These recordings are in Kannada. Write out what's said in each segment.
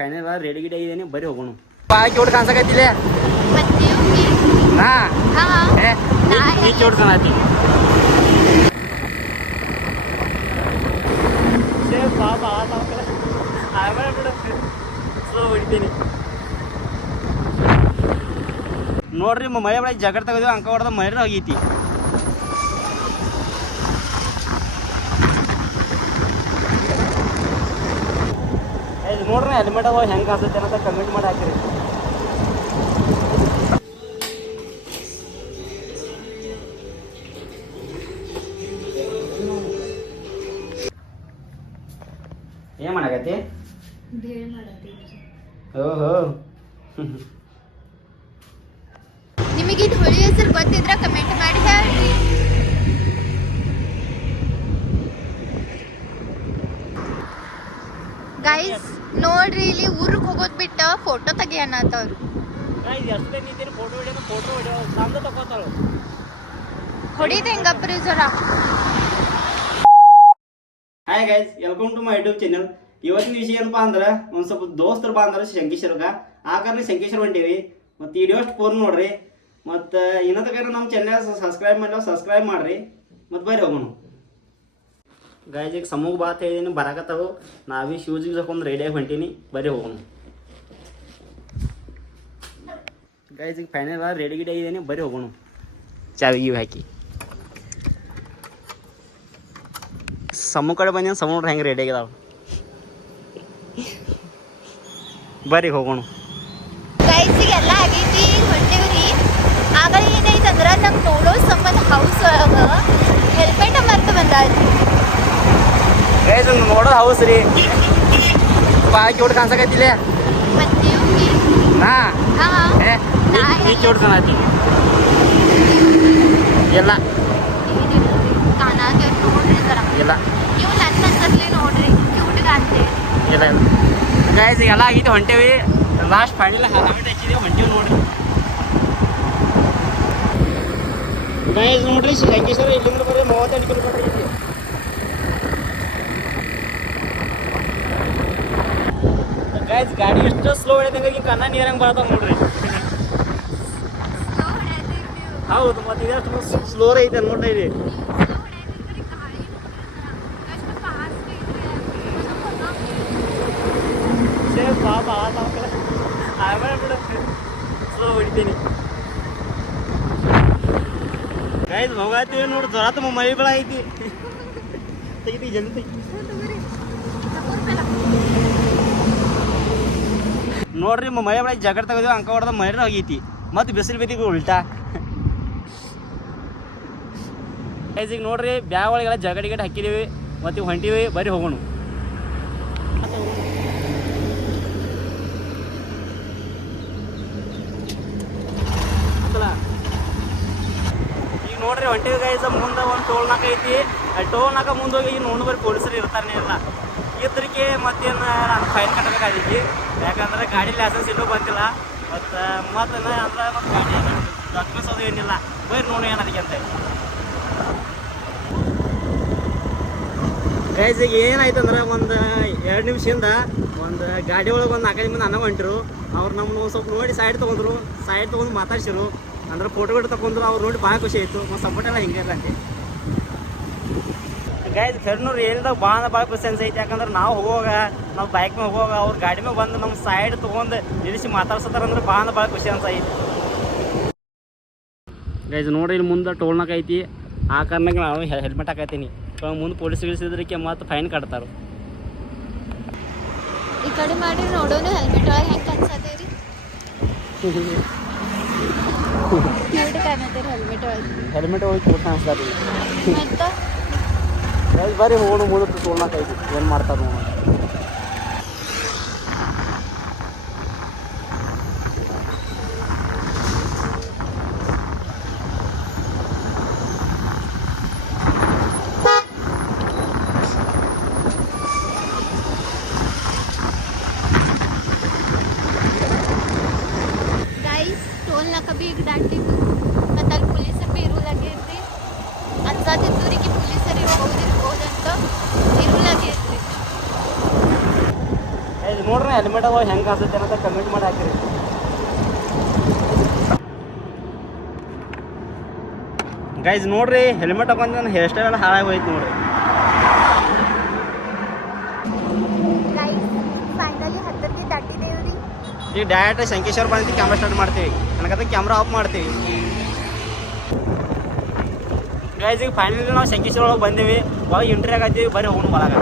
ಫೈನಲ್ ರೆಡಿ ಗಿಡಿ ಆಗಿದ್ದೇನೆ, ಬರೀ ಹೋಗೋಣ. ಚೋಟ್ ಕಾಣಿಸಕತ್ತಿಲ್ಲ ನೀ ಚೋಟ್ ಕಾಣತಿ ಹೊಡಿತೀನಿ ನೋಡ್ರಿ. ಮಳೆ ಬೆಳೆ ಜಗಡ್ ತೆಗೆದಿವಿ, ಅಂಕ ಹೊಡೆದ ಮಳೆ ಹೋಗೈತಿ. ನೋಡ್ರಿ ಹೆಲ್ಮೆಟ್ ಅವ ಹೆಂಗೆ ಕಾಣಿಸುತ್ತೆ ಅಂತ ಕಮೆಂಟ್ ಮಾಡಿ ಹಾಕಿರಿ. ಏನ್ ಮಾಡಾಕತ್ತಿ? ಓಹೋ ನಿಮಗೆ ಇದು ಹೊಳಿ ಹೆಸರು ಗೊತ್ತಿದ್ರೆ ಕಮೆಂಟ್ ಮಾಡಿ ಹೇಳ್ರಿ. ಗೈಸ್ ನೋಡ್ರಿ, ಇಲ್ಲಿ ಊರಿಗೆ ಹೋಗೋದ್ ಬಿಟ್ಟ ಫೋಟೋ ತೆಗಿಯನ್ನತ್ತವ್ರು. ಹೊಡಿದ ಹೆಂಗಪ್ರಿ ಜರ. Hi guys, welcome to my YouTube channel. ಇವತ್ತಿನ ವಿಷಯ ಏನಪ್ಪಾ ಅಂದ್ರೆ, ಒಂದು ಸ್ವಲ್ಪ ದೋಸ್ತರು ಬಾ ಅಂದ್ರೆ ಶಂಕೇಶ್ವರ್ಗ, ಆ ಕಾರಣ ಶಂಕೇಶ್ವರ ಹೊಂಟೀವಿ. ಮತ್ತು ವಿಡಿಯೋಷ್ಟು ಫೋನ್ ನೋಡ್ರಿ. ಮತ್ತು ಇನ್ನೊಂದು ನಮ್ಮ ಚಾನಲ್ ಸಬ್ಸ್ಕ್ರೈಬ್ ಮಾಡಿಲ್ಲ, ಸಬ್ಸ್ಕ್ರೈಬ್ ಮಾಡ್ರಿ. ಮತ್ತು ಬರ್ರಿ ಹೋಗೋಣ. ಗೈಸ್ ಈಗ ಸಮೂಹ ಬಾತ್ ಹೇಳಿದೀನಿ, ಬರಾಕತ್ತಾವು. ನಾವೀ ಶೂಜಿಗೆ ಹಾಕೊಂಡು ರೆಡಿಯಾಗಿ ಹೊಂಟೀನಿ, ಬರ್ರಿ ಹೋಗೋಣ. ಗೈಸ್ ಈಗ ಫೈನಲ್ ರೆಡಿ ಗಿಡಿ ಆಗಿದ್ದೇನೆ, ಬರ್ರಿ ಹೋಗೋಣ. ಚಾವಿ ಇವು ಹಾಕಿ ಸಮೂಹ ಕಡೆ ಬಂದ ಸಮೂಹ ನೋಡ್ರಿ ಹೆಂಗೆ ರೆಡಿ ಆಗಿದಾವ. ಬರ್ರಿ ಹೋಗೋಣ. ಗೈಸಿಗೆಲ್ಲ ಆಗೈತಿ, ಹೊಂಟೇವ್ರಿ. ಆಗ ಏನೈತಂದ್ರೆ ನಮ್ಗೆ ನೋಡೋ ಸಂಬಂಧ ಹೌಸ್ ಒಳಗೆ ಹೆಲ್ಮೆಟ್ ಮರ್ತು ಬಂದಾಳ್ರಿ. ಗೈಸ್ ನೋಡೋ ಹೌಸ್ ರೀ, ಬಾಯಿ ಚೋಟ್ ಕಾಣಿಸಕತ್ತಿಲ್ಲ ನೀ ಚೋಟ್ ಕಾಣತಿ ಎಲ್ಲ ಇಲ್ಲ ನೀವು ನನ್ನ ಹೆಸರ್ಲಿ ನೋಡ್ರಿ, ಕ್ಯೂಟ್ ಕಾಣ್ತೀವಿ. ಇಲ್ಲ ಇಲ್ಲ ಗೈಸ್ ಎಲ್ಲ ಆಗೈತಿ, ಹೊಂಟೇವಿ. ಲಾಸ್ಟ್ ಫೈನಲ್ ಹೆಲ್ಮೆಟ್ ಹಚ್ಚಿದೀವಿ, ಹೊಂಟೀವಿ ನೋಡ್ರಿ. ಗೈಸ್ ನೋಡ್ರಿ, ಶಂಕೇಶ್ವರ ಇಲ್ಲಿಂದ ಬರ್ರಿ 38 ಕಿಲೋಮೀಟರ್ ಐತಿ. ಗೈಸ್ ಗಾಡಿ ಎಷ್ಟು ಸ್ಲೋ ಹೊಡೆದಂಗೆ ಹಿಂಗೆ ಕಣ್ಣ ನೀರಂಗೆ ಬರ್ತಾವ ನೋಡ್ರಿ. ಹೌದು, ಮತ್ತೆ ಇದಷ್ಟು ಸ್ಲೋ ಐತೆ ನೋಡ್ರಿ. ಇಲ್ಲಿ ಸ್ಲೋ ಹೊಡಿತೀನಿ. ಗೈಸ್ ಹೋಗತ್ತೀವಿ ನೋಡಿ, ಜ್ವರ ಮಳೆ ಬೆಳ ಐತಿ. ತೆಗಿತಿ ಜಲ್ದಿ ತೆಗಿ ನೋಡ್ರಿ. ಮಳೆ ಬೆಳೆ ಜಗಡ್ ತೆಗೆದಿವಿ, ಅಂಕ ಹೊಡೆದ ಮಳೆ ಹೋಗೈತಿ. ಮತ್ತು ಬಿಸಿಲು ಬಿದ್ದಿಗೆ ಉಲ್ಟಾ. ಗೈಸ್ ಈಗ ನೋಡ್ರಿ, ಬ್ಯಾಗ್ ಒಳಗೆಲ್ಲ ಜಗಡಿಗಡೆ ಹಾಕಿದೀವಿ, ಮತ್ತು ಹೊಂಟೀವಿ, ಬರ್ರಿ ಹೋಗೋಣ. ಈಗ ನೋಡ್ರಿ ಹೊಂಟೀವಿ ಗೈಸ್. ಮುಂದೆ ಒಂದು ಟೋಲ್ ನಾಕ ಐತಿ. ಟೋಲ್ ನಾಕ ಮುಂದೆ ಹೋಗಿ ನೋಡ್ ಬರ್ರಿ ಪೊಲೀಸರು ಇರ್ತಾನೆ ಎಲ್ಲ ಇದ್ರಿಗೆ. ಮತ್ತೇನು ನಾನು ಫೈನ್ ಕಟ್ಟಬೇಕಾಗೈತಿ, ಯಾಕಂದ್ರೆ ಗಾಡಿ ಲೈಸೆನ್ಸ್ ಇನ್ನೂ ಬಂದಿಲ್ಲ. ಮತ್ತು ಅಂದ್ರೆ ಮತ್ತು ಗಾಡಿ ಡಾಕ್ಯುಮೆಂಟ್ಸ್ ಅದು ಏನಿಲ್ಲ. ಬರ್ರಿ ನೋಡಿ ಏನದಕ್ಕೆ ಅಂತ. ಗೈಸ್ ಈಗ ಏನಾಯ್ತಂದ್ರೆ, ಒಂದು 2 ನಿಮಿಷದಿಂದ ಒಂದು ಗಾಡಿ ಒಳಗೆ ಒಂದು 4 ಮಂದಿ ಅನ್ನ ಹೊಂಟಿರು. ಅವ್ರು ನಮ್ಮನ್ನು ಸ್ವಲ್ಪ ನೋಡಿ ಸೈಡ್ ತೊಗೊಂಡ್ರು. ಸೈಡ್ ತೊಗೊಂಡು ಮಾತಾಡ್ಸಿರು, ಅಂದ್ರೆ ಫೋಟೋಗಳು ತಗೊಂಡ್ರು. ಅವ್ರು ನೋಡಿ ಭಾಳ ಖುಷಿ ಆಯಿತು. ಮತ್ತು ಸಪೋರ್ಟ್ ಎಲ್ಲ ಹಿಂಗೆ ಇರಲಿ ಗೈಸ್. ಫೆರ್ನೂರು ಏನಿದಾಗ ಭಾಳ ಖುಷಿ ಅನ್ಸೈತಿ. ಯಾಕಂದ್ರೆ ನಾವು ಬೈಕ್ ಮೇಲೆ ಹೋಗುವಾಗ ಅವ್ರ ಗಾಡಿ ಮೇಲೆ ಬಂದು ನಮ್ಮ ಸೈಡ್ ತೊಗೊಂಡು ನಿಲ್ಲಿಸಿ ಮಾತಾಡ್ಸತ್ತಾರಂದ್ರೆ ಭಾಳ ಖುಷಿ ಅನ್ಸೈತಿ. ಗೈಸ್ ನೋಡ್ರಿ, ಇಲ್ಲಿ ಮುಂದೆ ಟೋಲ್ನಾಕ ಐತಿ. ಆ ಕಾರಣಕ್ಕೆ ನಾವು ಹೆಲ್ಮೆಟ್ ಹಾಕತ್ತೀನಿ. ಮುಂದೆ ಪೊಲೀಸ್ ಇಳಿಸಿದ್ರಕ್ಕೆ ಮತ್ತು ಫೈನ್ ಕಟ್ತಾರೆ. ಈ ಕಡೆ ಮಾಡಿ ನೋಡೋಣ ಹೆಲ್ಮೆಟ್ ಒಳಗೆ ಹೆಂಗೆ ಕಾಣಿಸತ್ತೀರಿ. ಕ್ಯೂಟ್ ಕಾಣತ್ತೀರಿ ಹೆಲ್ಮೆಟ್ ಒಳಗೆ ಕ್ಯೂಟ್ ಕಾಣಿಸ್ತಾರೆ. ಮತ್ತು ಬರ್ರಿ ಹೋಗೋಣ, ಮುಂದೆ ಟೋಲ್ನಾಕ ಐತಿ. ಏನು ಮಾಡ್ತಾರೆ ನೋಡೋಣ. कभी एक डांटी ಮತ್ತು ಅಲ್ಲಿ ಪೊಲೀಸರು ಬಿ ಇರುಲಾಗೈತಿ. ಅನ್ಸಾತಿತ್ತು ರೀ ಪೊಲೀಸರು ಇರ್ಬೋದು ಅಂತ ಇರುಲಾಗೈತಿ. ನೋಡ್ರಿ ಹೆಲ್ಮೆಟ್ ಅವ ಹೆಂಗೆ ಕಾಣಿಸುತ್ತೆ ಅಂತ ಕಮೆಂಟ್ ಮಾಡಿ ಹಾಕಿರಿ. ಗೈಸ್ ನೋಡ್ರಿ ಹೆಲ್ಮೆಟ್ ಹಾಕೊಂಡು ನನ್ನ ಹೇರ್ ಸ್ಟೈಲ್ ಹಾಳಾಗಿ ಹೋಯ್ತು ನೋಡ್ರಿ. ಫೈನಲಿ ಹತ್ತಕ್ಕೆ ದಾಟಿದೇವ್ರಿ. ಈಗ ಡೈರೆಕ್ಟ್ ಶಂಕೇಶ್ವರ ಬಂದು ಕ್ಯಾಮ್ರಾ ಸ್ಟಾರ್ಟ್ ಮಾಡ್ತೀವಿ. ನನಗಂತ ಕ್ಯಾಮ್ರಾ ಆಫ್ ಮಾಡ್ತೀವಿ. ಗೈಸ್ ಈಗ ಫೈನಲಿ ನಾವು ಶಂಕೇಶ್ವರ ಒಳಗೆ ಬಂದೀವಿ. ಒಳಗೆ ಎಂಟ್ರಿ ಆಗತ್ತೀವಿ. ಬರೀ ಹೋಗೋಣ ಒಳಗೆ.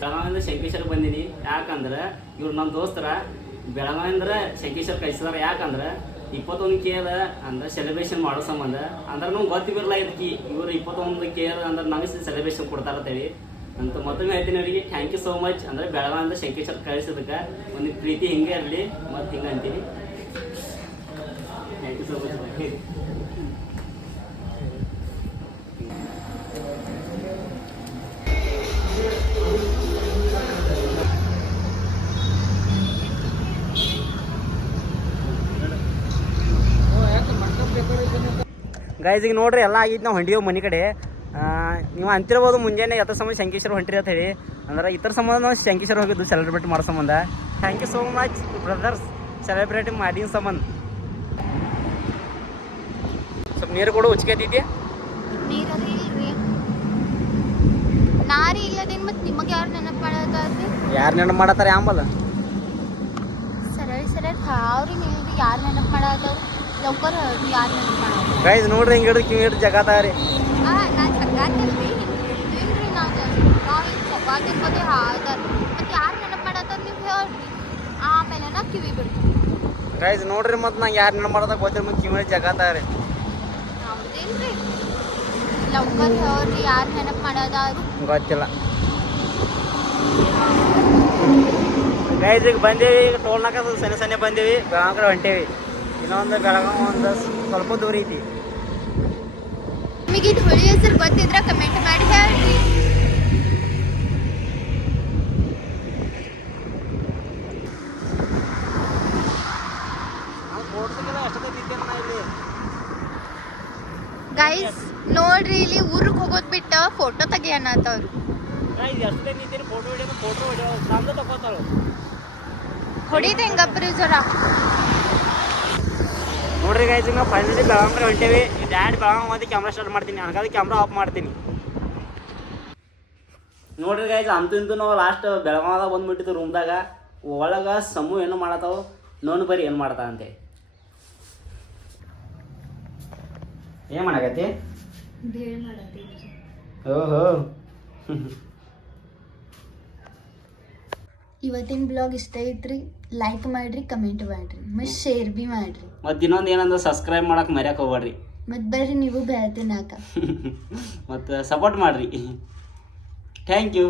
ಬೆಳಗಾವಿಯಿಂದ ಶಂಕೇಶ್ವರ ಬಂದೀನಿ. ಯಾಕಂದ್ರೆ ಇವ್ರು ನಮ್ಮ ದೋಸ್ತರ ಬೆಳಗಾವಿಂದ್ರ ಶಂಕೇಶ್ವರ ಕಳಿಸಿದಾರೆ. ಯಾಕಂದ್ರೆ 21 KL ಅಂದ್ರೆ ಸೆಲೆಬ್ರೇಷನ್ ಮಾಡೋ ಸಂಬಂಧ ಅಂದ್ರೆ ನಮ್ಗೆ ಗೊತ್ತಿರಲಿಲ್ಲ ಇದಕ್ಕೆ ಇವರು 21 KL ಅಂದ್ರೆ ನಮಗೆ ಸೆಲೆಬ್ರೇಷನ್ ಕೊಡ್ತಾರತ್ತೇಳಿ ಅಂತ ಮತ್ತೊಮ್ಮೆ ಹೇಳ್ತೀನಿ ಅವರಿಗೆ ಥ್ಯಾಂಕ್ ಯು ಸೋ ಮಚ್. ಅಂದ್ರೆ ಬೆಳಗಾವಿಂದ ಶಂಕೇಶ್ವರ ಕಳಿಸೋದಕ್ಕೆ ಒಂದು ಪ್ರೀತಿ ಹಿಂಗೆ ಇರಲಿ ಮತ್ತು ಹಿಂಗೆ ಅಂತೀನಿ. Thank you so much. Guys ಈಗ ನೋಡ್ರಿ ಎಲ್ಲ ಆಗಿತ್ತು. ನಾವು ಹೊಂಟಿವಿ ಮನೆ ಕಡೆ. ನೀವು ಅಂತಿರ್ಬೋದು ಮುಂಜಾನೆ ಎತ್ತ ಸಂಬಂಧ ಶಂಕೇಶ್ವರ ಹೊಂಟಿರಿ ಅಂತ ಹೇಳಿ. ಅಂದ್ರೆ ಇತರ ಸಂಬಂಧ ನಾವು ಶಂಕೇಶ್ವರ ಹೋಗಿದ್ದು ಸೆಲೆಬ್ರೇಟ್ ಮಾಡೋ ಸಂಬಂಧ. Thank you so much brothers celebrate ಮಾಡಿನ ಸಂಬಂಧ. ಸ್ವಲ್ಪ ನೀರು ಕೂಡ ಉಚ್ಕೈತಿದ್ದೆ. ನೀರಲ್ಲಿ ಇಲ್ರಿ ನಾರಿ ಇಲ್ಲದೇನು ಮತ್ತೆ ನಿಮಗೆ ಯಾರು ನೆನಪು ಮಾಡೋದಾದ್ರೆ ಯಾರು ನೆನಪು ಮಾಡತ್ತಾರ ಆಂಬಲ್ಲ ಸರಳ ಅವ್ರಿ ನೀವು ಯಾರು ನೆನಪು ಮಾಡೋದವ್ರು ಲೌಕರ್ ಯಾರು ನೆನಪು ಮಾಡೋದು. ಗೈಸ್ ನೋಡ್ರಿ ಹಿಂಗೆ ಹಿಡಿದು ಕಿವಿ ಹಿಡಿದು ಜಗಾತಾವ್ರಿ. ನಾನು ಜಗಾತಲ್ರಿ ಇಲ್ರಿ ನಾವು ಈಗ ಜಗಾತಿರ್ಬೋದೇ ಹಾದಾರ ಮತ್ತೆ ಯಾರು ನೆನಪು ಮಾಡೋದಾರ ನೀವು ಹೇಳ್ರಿ ಆಮೇಲೆ ನಾ ಕಿವಿ ಬಿಡ್ತೀವಿ. ಗೈಸ್ ನೋಡ್ರಿ ಮತ್ತೆ ನಂಗೆ ಯಾರು ನೆನಪು ಮಾಡೋದಾಗ ಗೊತ್ತಿರ ಮತ್ತೆ ಕಿವಿ ಹಿಡಿದು ಜಗಾತಾವ್ರಿ. ಹೌದೇನ್ರಿ ಲೌಕರ್ ಹೇಳ್ರಿ ಯಾರು ನೆನಪು ಮಾಡೋದಾರು ಗೊತ್ತಿಲ್ಲ. ಗೈಸ್ ಈಗ ಬಂದೇವಿ. ಈಗ ಟೋಲ್ನಾಕ ಸಣ್ಣ ಬಂದೇವಿ. ಬೆಳಗಾವಿ ಕಡೆ ಹೊಂಟೇವಿ. ಇನ್ನೊಂದು ಬೆಳಗಾವಿ ಒಂದು ಸ್ವಲ್ಪ ದೂರ ಐತಿ. ನಿಮಗೆ ಇದು ಹುಳಿ ಹೆಸರು ಗೊತ್ತಿದ್ರೆ ಕಮೆಂಟ್ ಮಾಡಿ ಹೇಳ್ರಿ. ಗೈಸ್ ನೋಡ್ರಿ ಇಲ್ಲಿ ಊರಿಗೆ ಹೋಗೋದ್ ಬಿಟ್ಟು ಫೋಟೋ ತೆಗಿಯನ್ನತ್ತವ್ರು. ಹೊಡಿದ ಹೆಂಗಪ್ರಿ ಜರ ನೋಡ್ರಿ ಗೈಸ್ ಈಗ ನಾವು ಫೈನಲಿ ಬೆಳಗಾವಿ ಕಡೆ ಹೊಂಟೇವಿ. ಡ್ಯಾಡ್ ಬೆಳಗಾವಿ ಮತ್ತೆ ಕ್ಯಾಮ್ರಾ ಸ್ಟಾರ್ಟ್ ಮಾಡ್ತೀನಿ. ನನಗಾದ ಕ್ಯಾಮ್ರಾ ಆಫ್ ಮಾಡ್ತೀನಿ. ನೋಡ್ರಿ ಗೈಸ್ ಅಂತೂ ಇಂತೂ ನಾವು ಲಾಸ್ಟ್ ಬೆಳಗಾವದಾಗ ಬಂದ್ಬಿಟ್ಟಿದ್ದು ರೂಮ್ದಾಗ. ಒಳಗೆ ಸಮೂಹ ಏನು ಮಾಡತ್ತಾವ ನೋಡು ಬರೀ ಏನು ಮಾಡ್ತಾ ಅಂತೆ. ಏನು ಮಾಡಕತ್ತಿ? ಓಹೋ ಇವತ್ತಿನ ಬ್ಲಾಗ್ ಇಷ್ಟ ಐತ್ರಿ. ಲೈಕ್ ಮಾಡ್ರಿ, ಕಮೆಂಟ್ ಮಾಡ್ರಿ, ಮತ್ತು ಶೇರ್ ಬಿ ಮಾಡ್ರಿ. ಮತ್ತು ಇನ್ನೊಂದು ಏನಂದ್ರೆ ಸಬ್ಸ್ಕ್ರೈಬ್ ಮಾಡಕ್ಕೆ ಮರ್ಯಾಕೆ ಹೋಗ್ಬೇಡ್ರಿ. ಮತ್ತು ಬರ್ರಿ ನೀವು ಬೇಳ್ತಿನಾಕ ಮತ್ತು ಸಪೋರ್ಟ್ ಮಾಡ್ರಿ. Thank you.